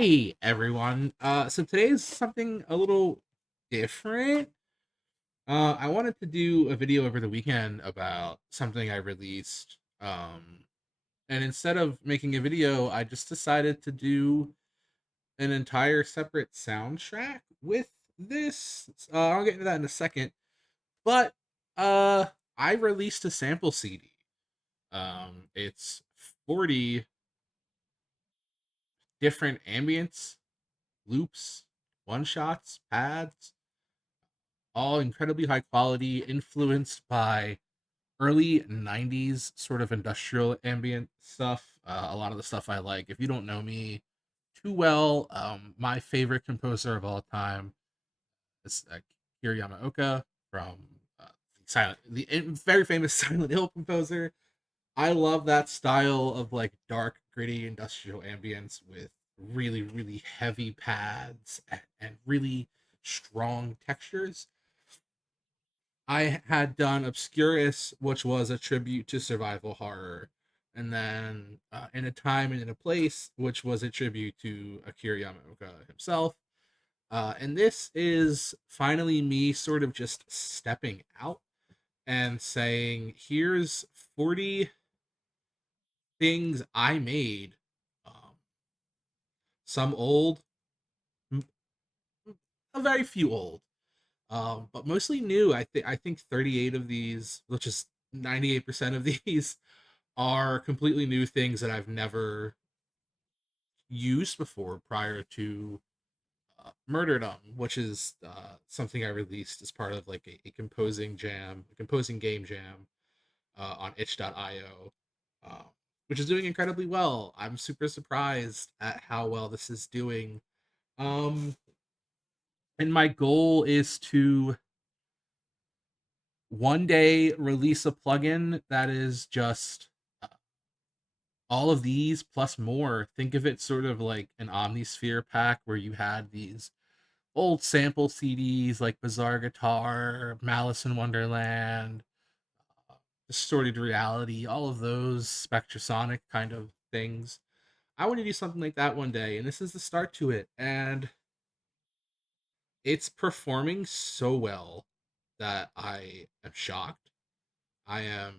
Hey everyone. So today's something a little different. I wanted to do a video over the weekend about something I released. And instead of making a video, I just decided to do an entire separate soundtrack with this. I'll get into that in a second. But uh I released a sample CD. It's 40 different ambience, loops, one shots, pads, all incredibly high quality, influenced by early 90s sort of industrial ambient stuff. A lot of the stuff I like. If you don't know me too well, my favorite composer of all time is Akira Yamaoka from the very famous Silent Hill composer. I love that style of like dark, gritty industrial ambience with really, really heavy pads and really strong textures. I had done Obscurus, which was a tribute to survival horror, and then In a Time and in a Place, which was a tribute to Akira Yamaoka himself. And this is finally me sort of just stepping out and saying, here's 40 things I made. Um, some old, a very few old, but mostly new. I think 38 of these, which is 98% of these, are completely new things that I've never used before prior to Murderedom, which is something I released as part of like a composing jam, a composing game jam on itch.io, uh, which is doing incredibly well. I'm super surprised at how well this is doing. Um, and my goal is to one day release a plugin that is just all of these plus more. Think of it sort of like an Omnisphere pack where you had these old sample CDs like Bizarre Guitar, Malice in Wonderland, uh, Distorted Reality, all of those Spectrasonic kind of things. I want to do something like that one day, and this is the start to it. And it's performing so well that I am shocked. I am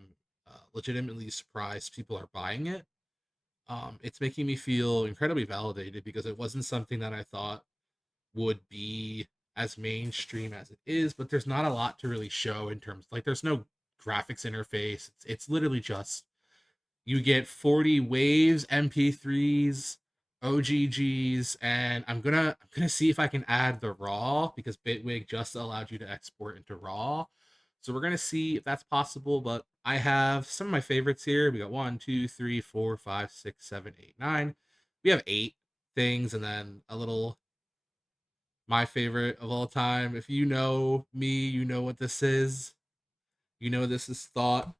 legitimately surprised people are buying it. It's making me feel incredibly validated because it wasn't something that I thought would be as mainstream as it is, but there's not a lot to really show in terms like there's no graphics interface. It's literally just you get 40 waves, MP3s, OGGs, and I'm gonna see if I can add the RAW because Bitwig just allowed you to export into RAW. So we're gonna see if that's possible. But I have some of my favorites here. We got one, two, three, four, five, six, seven, eight, nine. We have 8 things, and then a little my favorite of all time. If you know me, you know what this is. You know this is thought.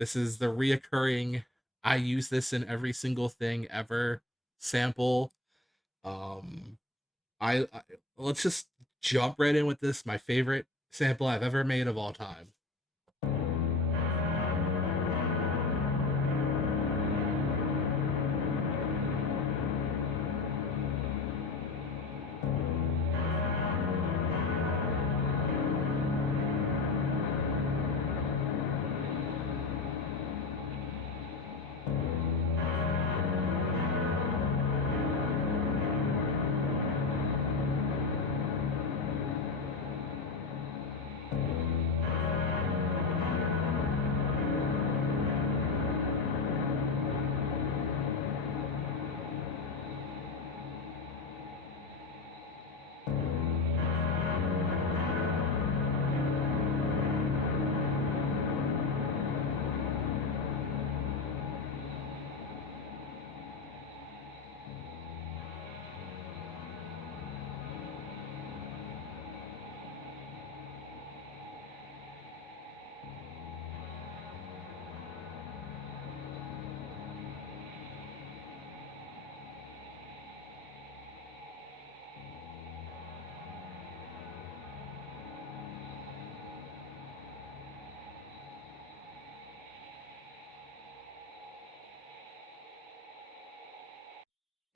This is the reoccurring. I use this in every single thing ever. Sample. Um, I let's just jump right in with this. My favorite sample I've ever made of all time.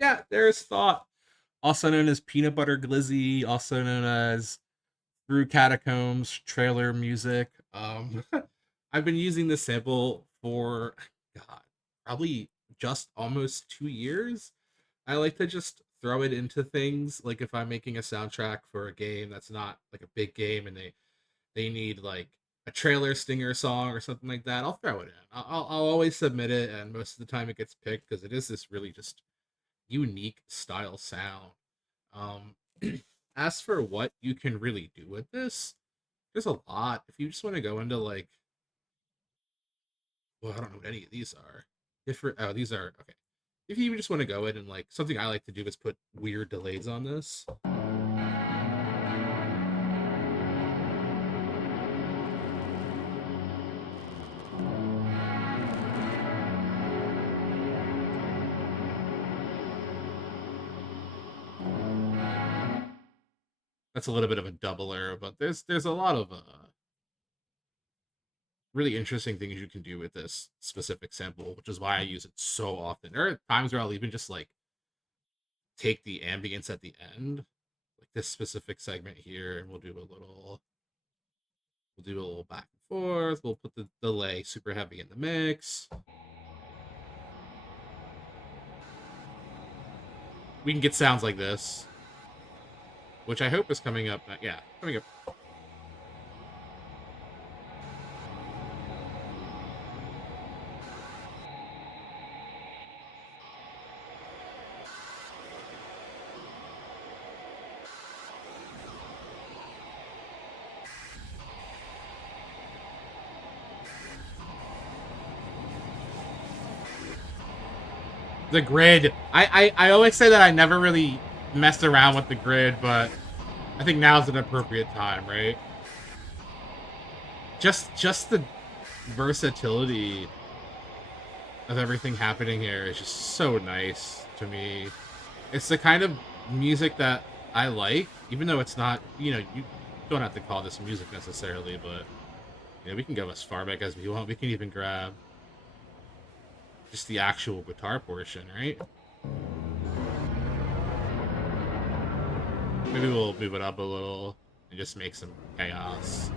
Yeah, there's thought. also known as Peanut Butter Glizzy, also known as Through Catacombs trailer music. I've been using this sample for, God, probably just almost 2 years. I like to just throw it into things, like if I'm making a soundtrack for a game that's not like a big game and they need like a trailer stinger song or something like that, I'll throw it in. I'll always submit it, and most of the time it gets picked because it is this really just unique style sound. Um, as for what you can really do with this, there's a lot. If you just want to go into like, well, I don't know what any of these are. Different. Oh, these are okay. If you just want to go in and like something I like to do is put weird delays on this. That's a little bit of a double error, but there's a lot of really interesting things you can do with this specific sample, which is why I use it so often. There are times where I'll even just like take the ambience at the end, like this specific segment here, and we'll do a little back and forth. We'll put the delay super heavy in the mix. We can get sounds like this, which I hope is coming up. Yeah, coming up. The grid. I always say that I never really messed around with the grid, but I think now's an appropriate time, right? Just the versatility of everything happening here is just so nice to me. It's the kind of music that I like, even though it's not, you don't have to call this music necessarily, but we can go as far back as we want. We can even grab just the actual guitar portion, right? Maybe we'll move it up a little and just make some chaos.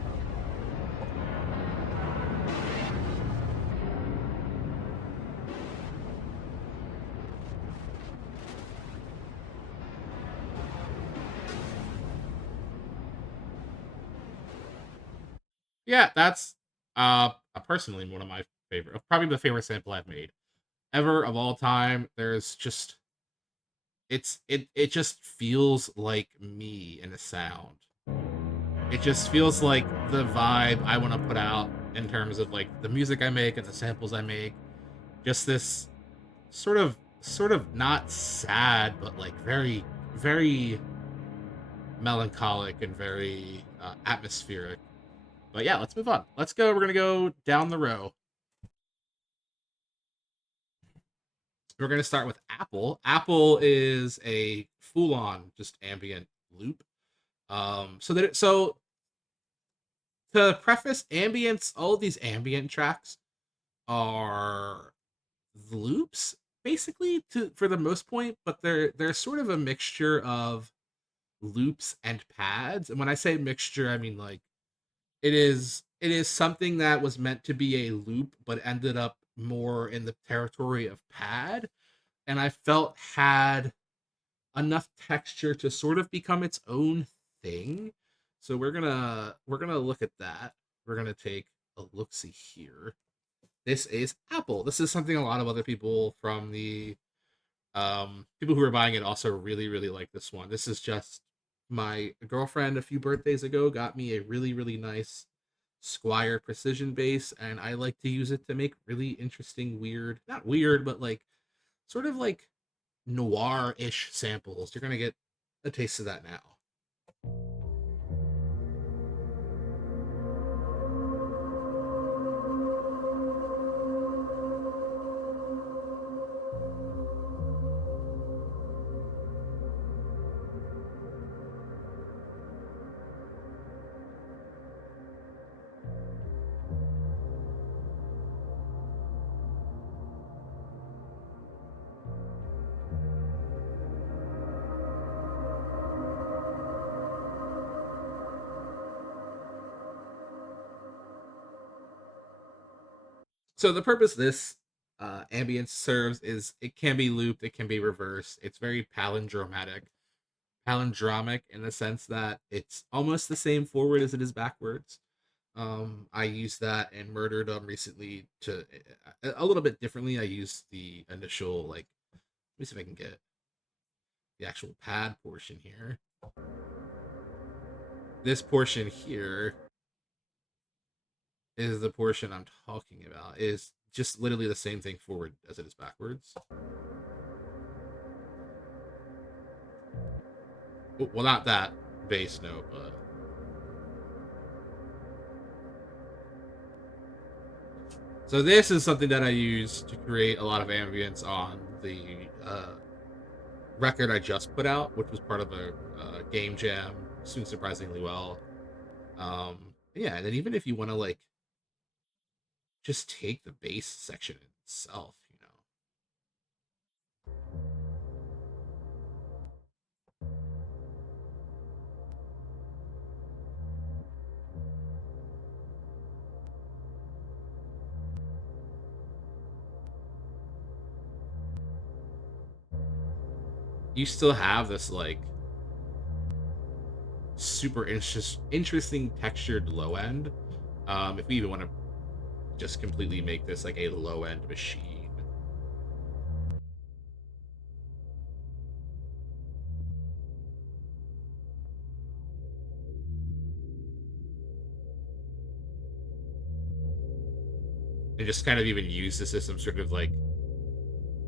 Yeah, that's personally one of my favorite, probably the favorite sample I've made ever of all time. There's just it just feels like me in a sound. It just feels like the vibe I want to put out in terms of like the music I make and the samples I make. Just this sort of not sad, but like very very melancholic and very atmospheric. But yeah, let's move on. Let's go. We're gonna go down the row. We're gonna start with Apple. Apple is a full-on just ambient loop. So to preface, ambience, all of these ambient tracks are loops basically to for the most point, but they're sort of a mixture of loops and pads. And when I say mixture, I mean like it is something that was meant to be a loop but ended up more in the territory of pad, and I felt had enough texture to sort of become its own thing. So we're gonna look at that. We're gonna take a look see here. This is Apple. This is something a lot of other people from the people who are buying it also really really like this one. This is just my girlfriend a few birthdays ago got me a really really nice Squire precision bass, and I like to use it to make really interesting weird, not weird, but like sort of like noir-ish samples. You're gonna get a taste of that now. So the purpose this ambience serves is it can be looped, it can be reversed. It's very palindromic in the sense that it's almost the same forward as it is backwards. I used that in Murderdom recently to a little bit differently. I used the initial like. Let me see if I can get the actual pad portion here. This portion here is the portion I'm talking about. Is just literally the same thing forward as it is backwards. Well, not that bass note, but so this is something that I use to create a lot of ambience on the record I just put out, which was part of a game jam, doing surprisingly well. Yeah, and then even if you want to like just take the bass section itself, you still have this like super interesting textured low end. If we even want to just completely make this like a low end machine. And just kind of even use this as some sort of like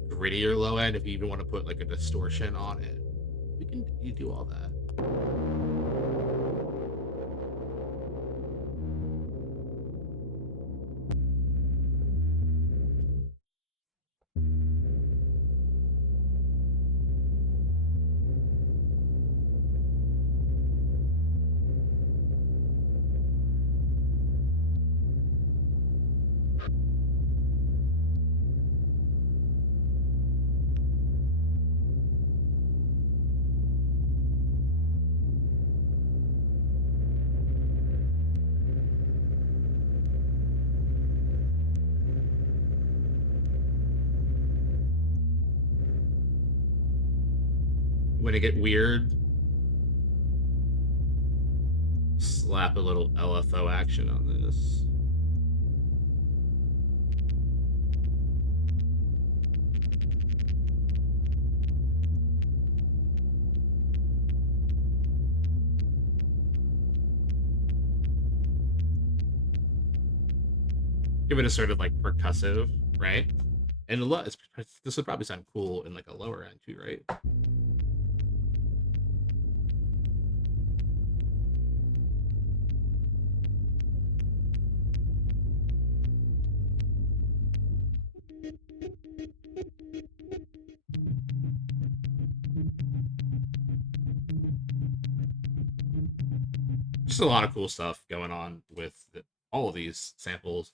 grittier low end if you even want to put like a distortion on it. We can you do all that. When it get weird, slap a little LFO action on this. Give it a sort of like percussive, right? And this would probably sound cool in like a lower end too, right? Just a lot of cool stuff going on with all of these samples.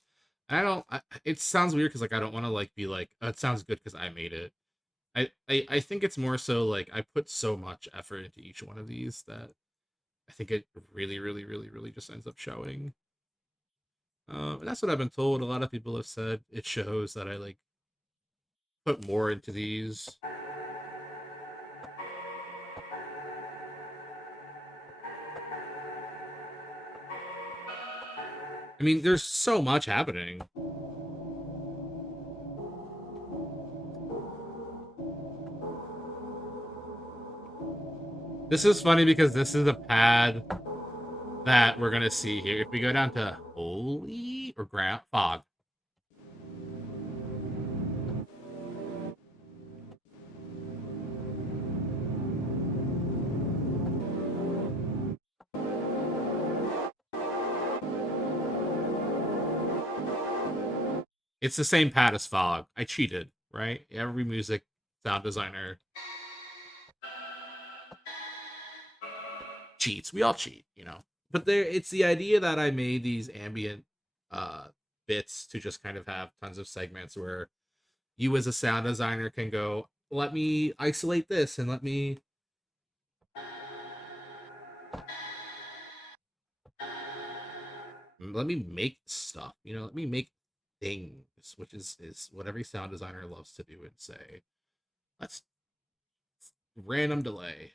And I don't. It sounds weird because like I don't want to like be like oh, it sounds good because I made it. I think it's more so like I put so much effort into each one of these that I think it really just ends up showing. And that's what I've been told. A lot of people have said it shows that I like put more into these. I mean, there's so much happening. This is funny because this is a pad that we're gonna see here. If we go down to holy or ground fog, it's the same pad as fog. I cheated, right? Every music sound designer cheats. We all cheat, you know. But there, it's the idea that I made these ambient uh, bits to just kind of have tons of segments where you as a sound designer can go, let me isolate this and let me make stuff. You know, let me make things, which is what every sound designer loves to do and say, let's random delay.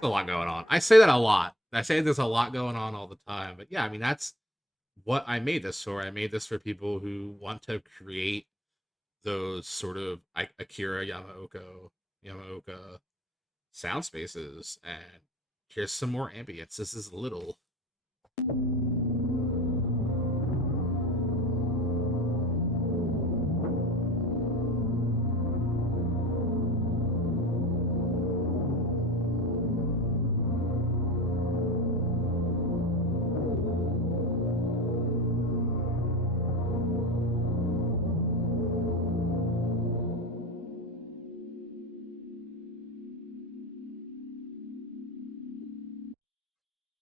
There's a lot going on. I say that a lot. I say there's a lot going on all the time. But yeah, I mean that's what I made this for. I made this for people who want to create those sort of Akira Yamaoka sound spaces. And here's some more ambience. This is little.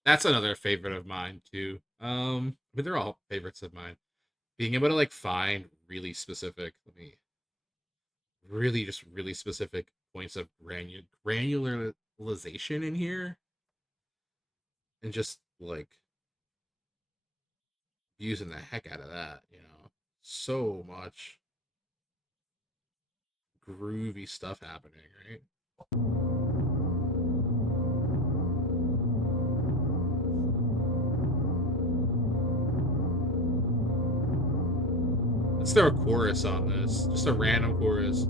That's another favorite of mine too. But they're all favorites of mine. Being able to like find really specific, let me really just really specific points of granularization in here, and just like using the heck out of that, so much groovy stuff happening, right? Let's throw a chorus on this, just a random chorus.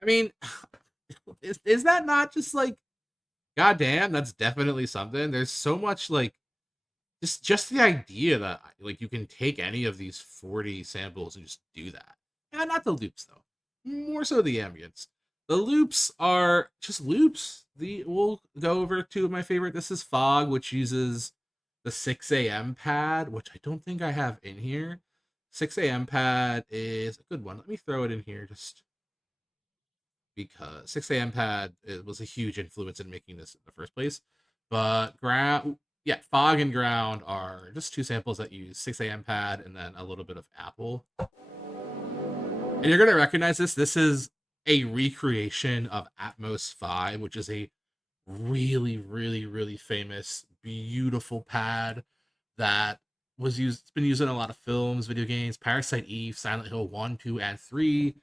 I mean, is that not just like, goddamn, that's definitely something. There's so much like just the idea that like you can take any of these 40 samples and just do that. And not the loops though. More so the ambience. The loops are just loops. We'll go over two of my favorite. This is Fog, which uses the 6 a.m. pad, which I don't think I have in here. 6 a.m. pad is a good one. Let me throw it in here just because 6 a.m. pad was a huge influence in making this in the first place. But yeah, Fog and Ground are just two samples that use 6 a.m. pad and then a little bit of Apple. And you're gonna recognize this. This is a recreation of Atmos 5, which is a really, really, really famous, beautiful pad that was used. It's been used in a lot of films, video games, Parasite Eve, Silent Hill 1, 2, and 3.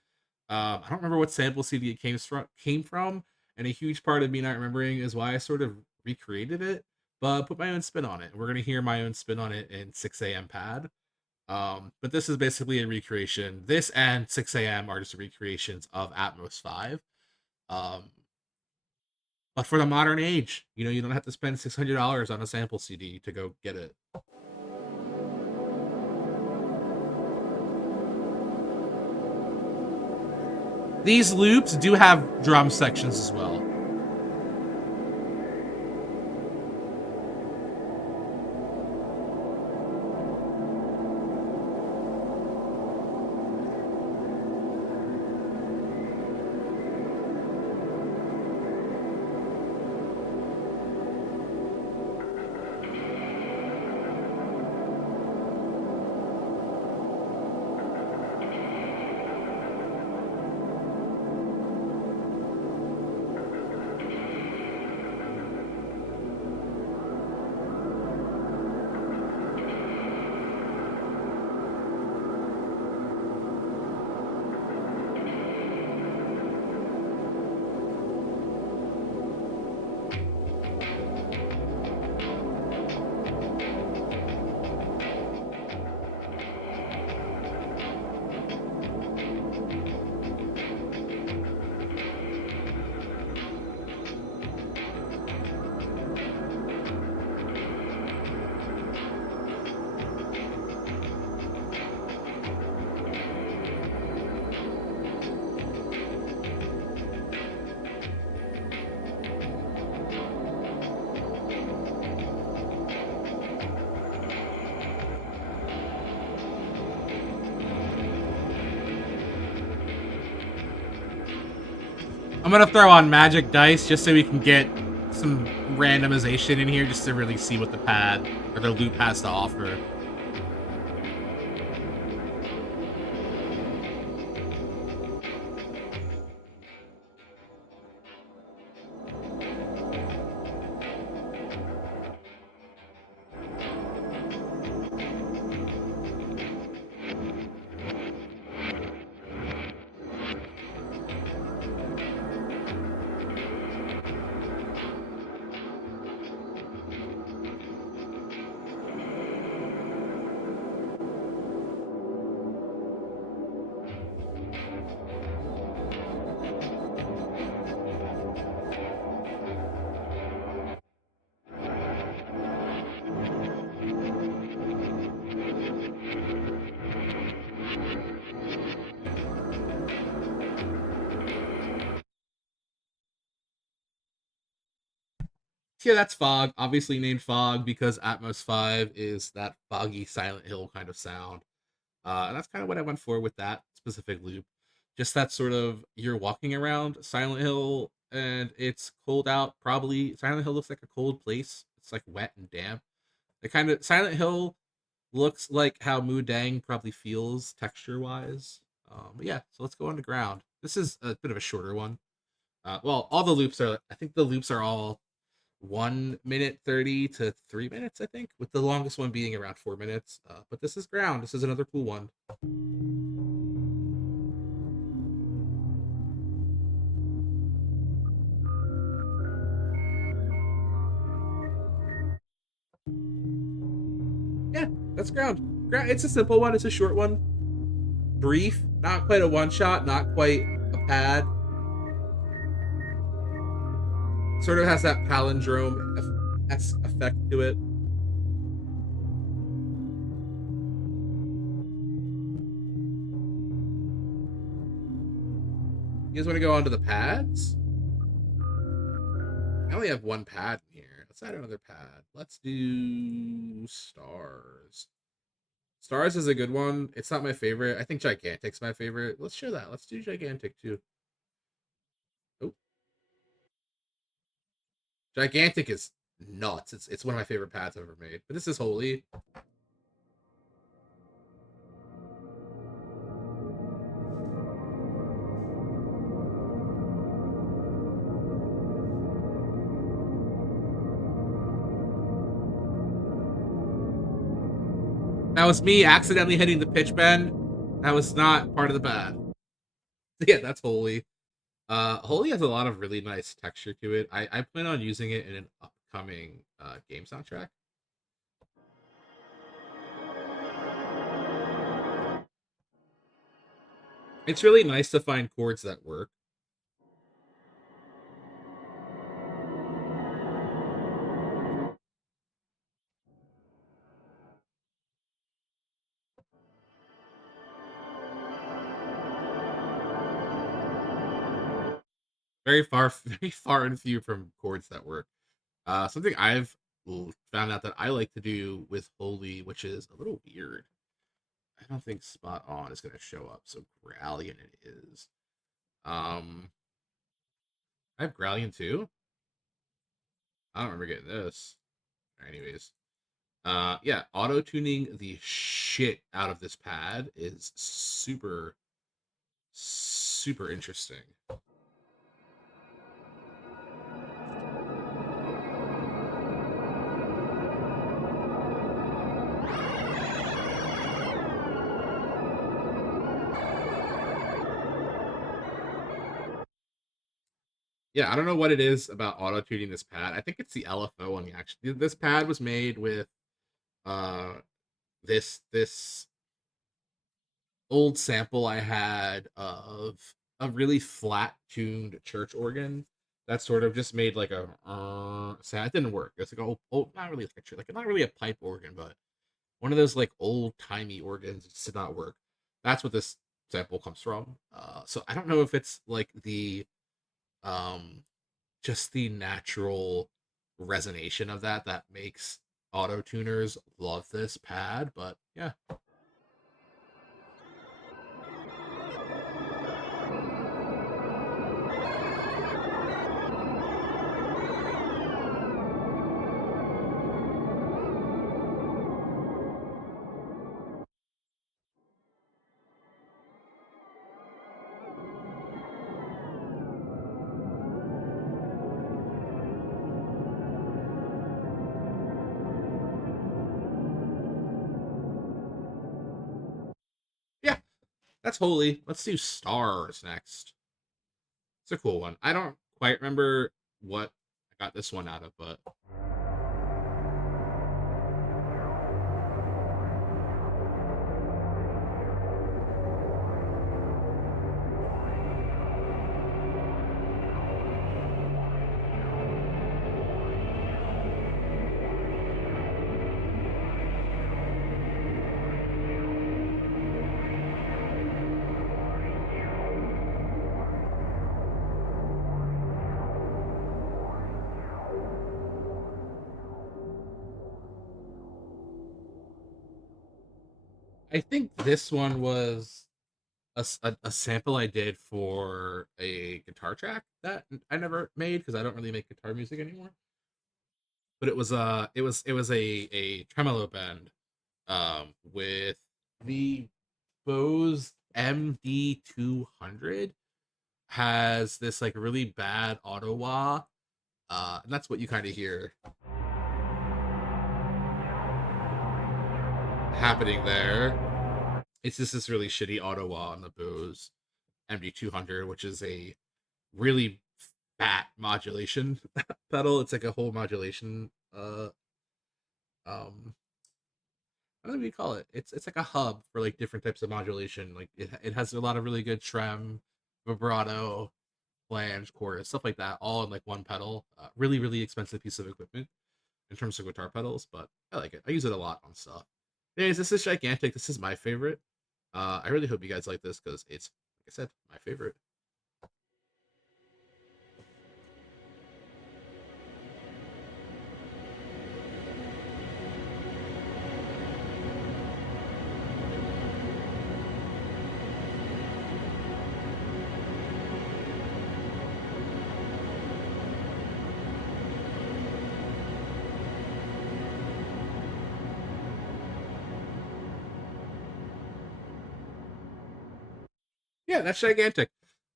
I don't remember what sample CD it came from, and a huge part of me not remembering is why I sort of recreated it, but put my own spin on it. We're gonna hear my own spin on it in 6 a.m. pad. But this is basically a recreation. This and 6 a.m. are just recreations of Atmos 5. Um, but for the modern age, you don't have to spend $600 on a sample CD to go get it. These loops do have drum sections as well. I'm gonna throw on magic dice just so we can get some randomization in here, just to really see what the pad or the loop has to offer. Yeah, that's Fog, obviously named Fog because Atmos 5 is that foggy Silent Hill kind of sound. And that's kind of what I went for with that specific loop. Just that sort of, you're walking around Silent Hill and it's cold out. Probably Silent Hill looks like a cold place. It's like wet and damp. The kind of Silent Hill looks like how Mudang probably feels texture wise. But yeah, so let's go underground. This is a bit of a shorter one. Well, all the loops are. I think the loops are all 1 minute 30 to 3 minutes. I think, with the longest one being around 4 minutes. But this is ground. This is another cool one. Yeah, that's ground. It's a simple one. It's a short one. Brief. Not quite a one shot. Not quite a pad. Sort of has that palindrome effect to it. You guys want to go on to the pads? I only have one pad in here. Let's add another pad. Let's do stars. Stars is a good one. It's not my favorite. I think Gigantic's my favorite. Let's show that. Let's do Gigantic too. Oh, Gigantic is nuts. It's one of my favorite pads I've ever made. But this is Holy. That was me accidentally hitting the pitch bend. That was not part of the pad. Yeah, that's Holy. Holy has a lot of really nice texture to it. I plan on using it in an upcoming game soundtrack. It's really nice to find chords that work. Very far, very far and few from chords that work. Something I've found out that I like to do with Holy, which is a little weird. I don't think Spot On is going to show up, so Grallion it is. Um, I have Grallion too. I don't remember getting this. Anyways, yeah, auto tuning the shit out of this pad is super, super interesting. Yeah, I don't know what it is about auto tuning this pad. I think it's the LFO on the action. This pad was made with uh this old sample I had of a really flat tuned church organ that sort of just made like a sound. It didn't work. It's like not really like a like not really a pipe organ, but one of those like old timey organs. It just did not work. That's what this sample comes from. So I don't know if it's like the um just the natural resonation of that makes auto tuners love this pad, but yeah. Yeah, that's holy. Let's do stars next. It's a cool one. I don't quite remember what I got this one out of, but I think this one was a sample I did for a guitar track that I never made because I don't really make guitar music anymore. But it was a tremolo bend with the Bose MD 200 has this like really bad auto wah, and that's what you kind of hear happening there. It's just this really shitty auto wah on the Bose MD 200, which is a really fat modulation pedal. It's like a whole modulation. Um, I don't know what you call it. It's like a hub for like different types of modulation. Like it has a lot of really good trem, vibrato, flange, chorus, stuff like that, all in like one pedal. Really, really expensive piece of equipment in terms of guitar pedals, but I like it. I use it a lot on stuff. Anyways, this is gigantic. This is my favorite. I really hope you guys like this because it's, like I said, my favorite. Yeah, that's gigantic.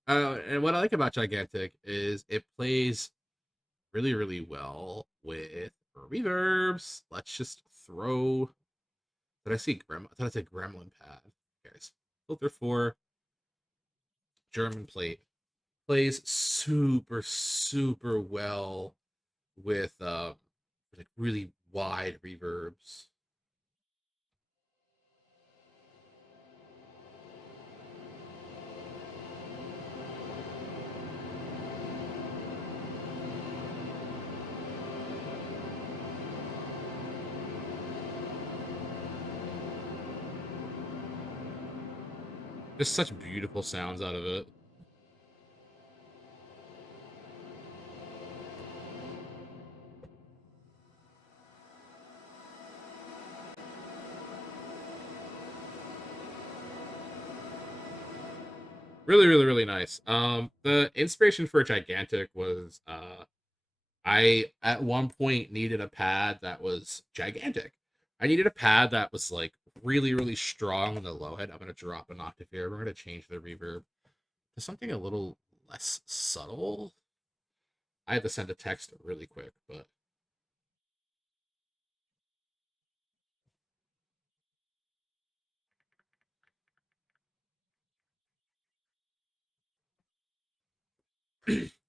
And what I like about gigantic is it plays really, really well with reverbs. Let's just throw. Did I see Grem? I thought I said Gremlin pad. Guys, filter for German plate plays super, super well with like really wide reverbs. Just such beautiful sounds out of it. Really, really, really nice. The inspiration for Gigantic was I at one point needed a pad that was gigantic. I needed a pad that was like really, really strong in the low head. I'm gonna drop an octave here. We're gonna change the reverb to something a little less subtle. I had to send a text really quick, but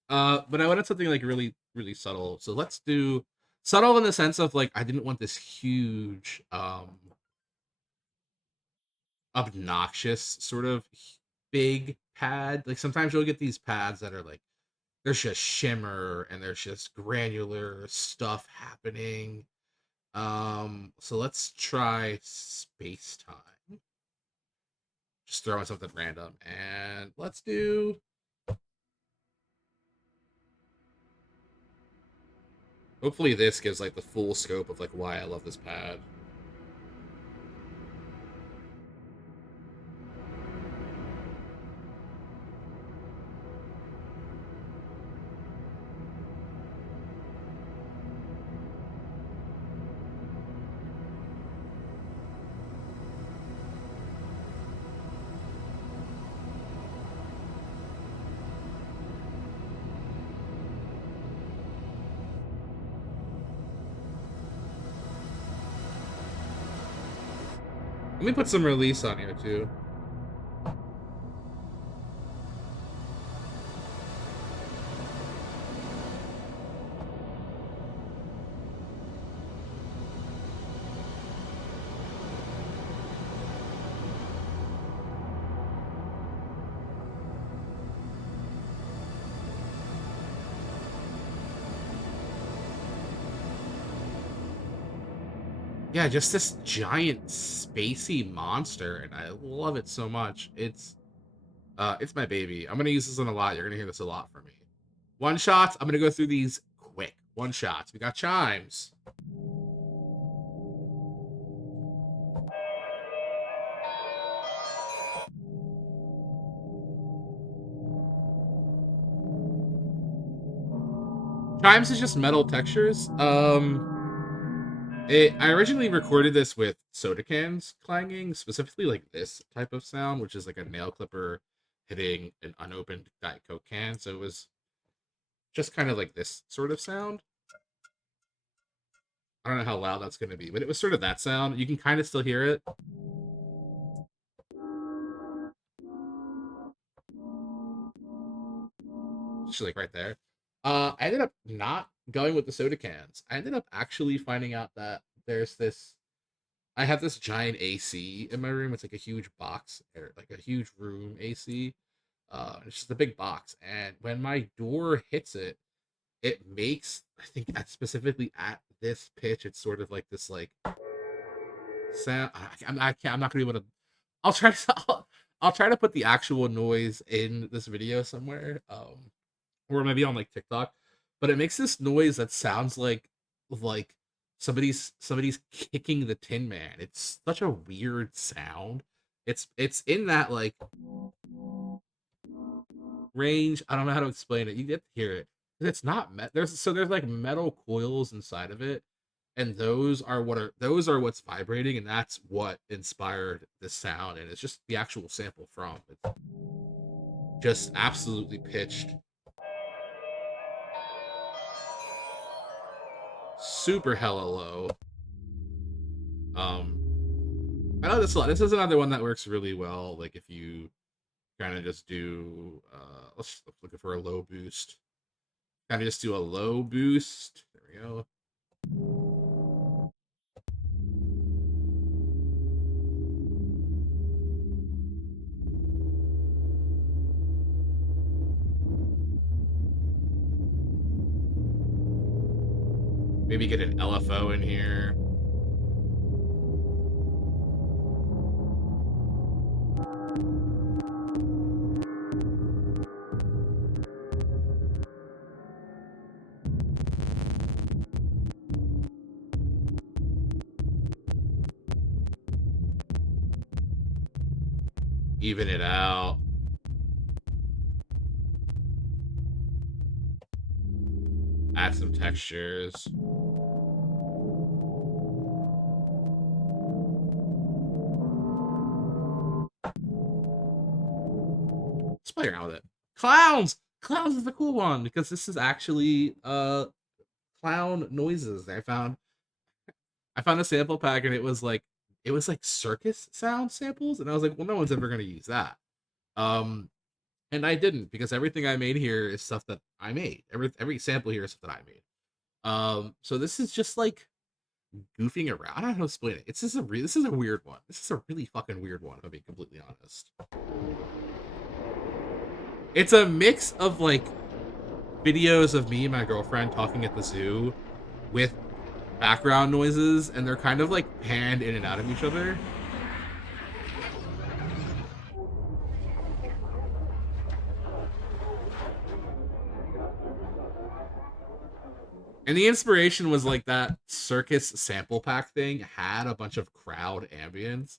but I wanted something like really, really subtle. So let's do subtle in the sense of like I didn't want this huge obnoxious sort of big pad. Like sometimes you'll get these pads that are like there's just shimmer and there's just granular stuff happening. So let's try space time. Just throw in something random and let's do hopefully this gives like the full scope of like why I love this pad. Let me put some release on here too. Yeah, just this giant spacey monster, and I love it so much. It's my baby. I'm gonna use this one a lot. You're gonna hear this a lot from me. One shots. I'm gonna go through these quick. One shots. We got chimes. Chimes is just metal textures. I originally recorded this with soda cans clanging, specifically like this type of sound, which is like a nail clipper hitting an unopened Diet Coke can. So it was just kind of like this sort of sound. I don't know how loud that's going to be, but it was sort of that sound. You can kind of still hear it. Just like right there. I ended up not going with the soda cans. I ended up actually finding out that there's this. I have this giant AC in my room. It's like a huge box, or like a huge room AC. It's just a big box, and when my door hits it, it makes I think specifically at this pitch, it's sort of like this like sound. I can't. I'm not gonna be able to. I'll try to. I'll try to put the actual noise in this video somewhere. Or maybe on like TikTok, but it makes this noise that sounds like somebody's kicking the Tin Man. It's such a weird sound. It's in that like range. I don't know how to explain it. You get to hear it. It's not there's like metal coils inside of it, and those are what's vibrating, and that's what inspired the sound. And it's just the actual sample from it's just absolutely pitched super hella low. Um, I know this a lot. This is another one that works really well. Like if you kind of just do, let's looking for a low boost. Kind of just do a low boost. There we go. Maybe get an LFO in here. Even it out. Add some textures. Let's play around with it. Clowns! Clowns is the cool one because this is actually clown noises. I found a sample pack and it was like circus sound samples, and I was like, well, no one's ever gonna use that. Um and I didn't because everything I made here is stuff that I made. Every sample here is stuff that I made. So this is just like goofing around. I don't know how to explain it. This is a weird one. This is a really fucking weird one, if I'm being completely honest. It's a mix of like videos of me and my girlfriend talking at the zoo with background noises, and they're kind of like panned in and out of each other. And the inspiration was like that circus sample pack thing had a bunch of crowd ambience.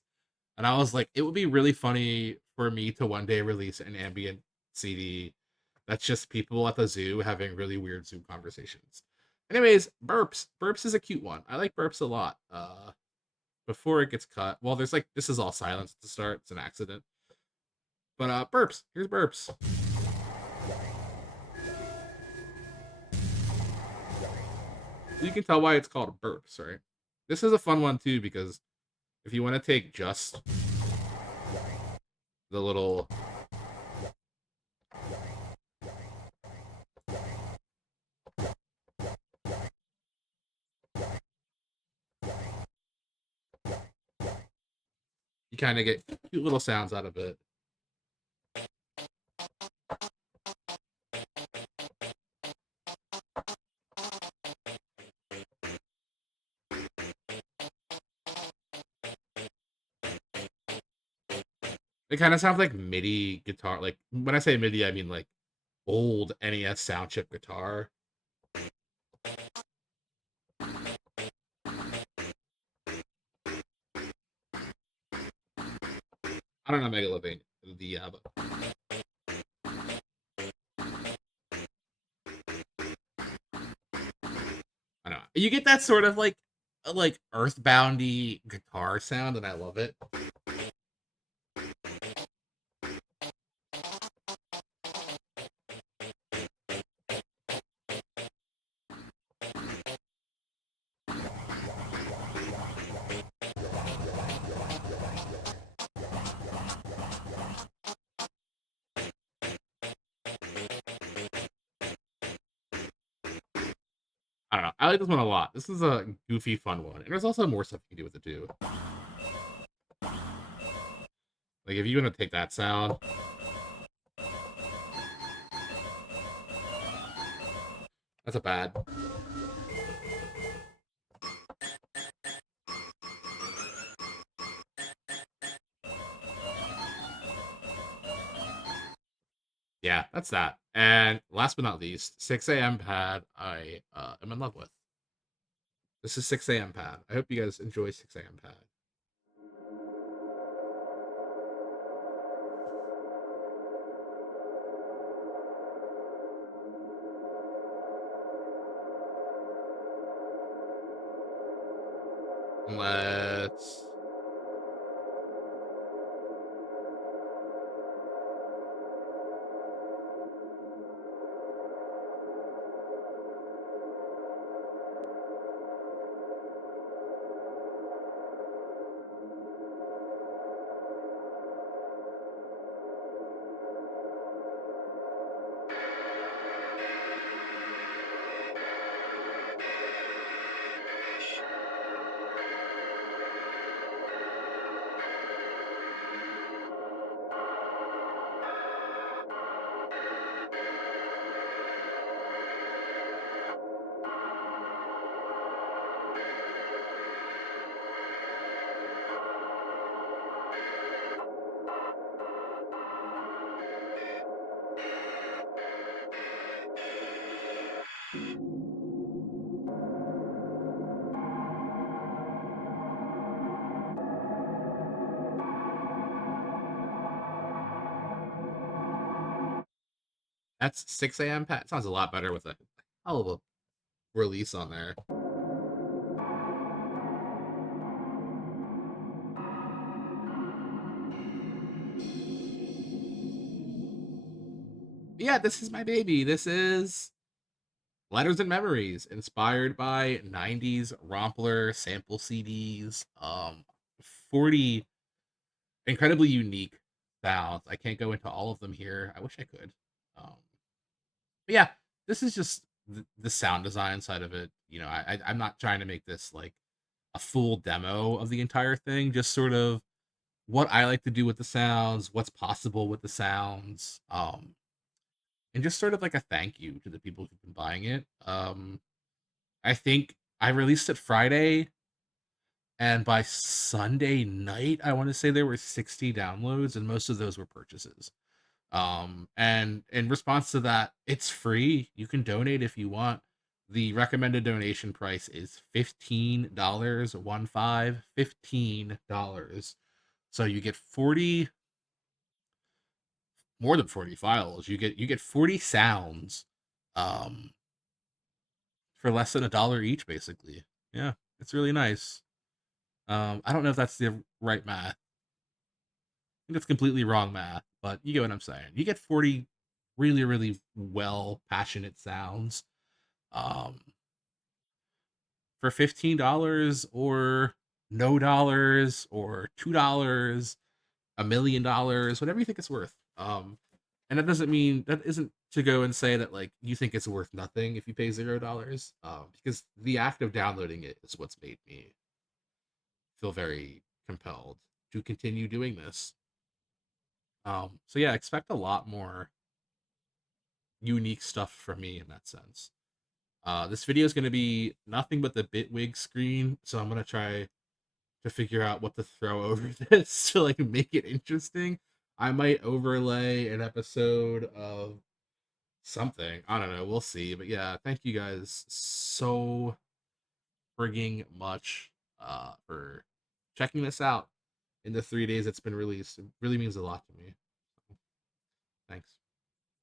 And I was like, it would be really funny for me to one day release an ambient CD that's just people at the zoo having really weird zoo conversations. Anyways, burps. Burps is a cute one. I like burps a lot. Before it gets cut. Well, there's like this is all silence to start. It's an accident. But burps. Here's burps. You can tell why it's called burps, right? This is a fun one too because if you want to take just the little you kind of get cute little sounds out of it. It kind of sounds like MIDI guitar. Like when I say MIDI, I mean like old NES sound chip guitar. I don't know Megalovania. But I don't know. You get that sort of like earthboundy guitar sound, and I love it. I don't know. I like this one a lot. This is a goofy, fun one, and there's also more stuff you can do with it too. Like if you want to take that sound, that's a bad. Yeah, that's that. And last but not least, 6 a.m. pad. I am in love with. This is 6 a.m. pad. I hope you guys enjoy 6 a.m. pad. Let's. That's 6 a.m. Pat. Sounds a lot better with a hell of a release on there. Yeah, this is my baby. This is Letters and Memories, inspired by 90s Rompler sample CDs. 40 incredibly unique sounds. I can't go into all of them here. I wish I could. But yeah, this is just the sound design side of it. You know, I'm not trying to make this like a full demo of the entire thing, just sort of what I like to do with the sounds, what's possible with the sounds, and just sort of like a thank you to the people who've been buying it. I think I released it Friday, and by Sunday night, I want to say there were 60 downloads, and most of those were purchases. And in response to that, it's free. You can donate if you want. The recommended donation price is $15, 15, $15. So you get 40, more than 40 files. You get 40 sounds um for less than $1 each, basically. Yeah, it's really nice. I don't know if that's the right math. I think it's completely wrong math, but you get what I'm saying. You get 40 really, really well passionate sounds um for $15 or no dollars or $2, $1 million, whatever you think it's worth. And that doesn't mean that isn't to go and say that like you think it's worth nothing if you pay $0, because the act of downloading it is what's made me feel very compelled to continue doing this. So yeah, expect a lot more unique stuff from me in that sense. This video is going to be nothing but the Bitwig screen, so I'm going to try to figure out what to throw over this to like make it interesting. I might overlay an episode of something. I don't know. We'll see. But yeah, thank you guys so frigging much for checking this out in the 3 days it's been released. It really means a lot to me.